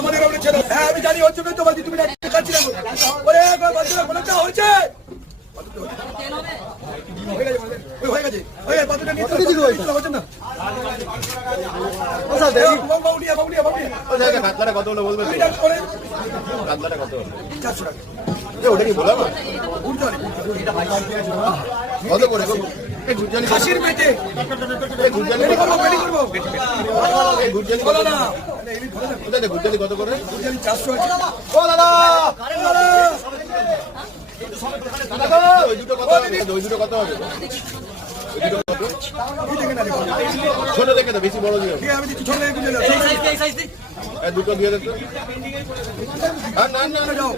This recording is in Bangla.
আমাদের হ্যাঁ আমি জানি হচ্ছে তোমার তুমি কাটছি না হয়েছে হয়ে গেছে কত হলো বলবেন? ওটা কি বললাম কত করে খাসির পেটে গুরজালি কত করে? 400 আছে। ও দাদা ওই দুটো কত হবে? ওই দুটো কত হবে? ছোট দেখে তো, বেশি বড় দিয়ে দুটো দিয়ে দেখো। না না না যাও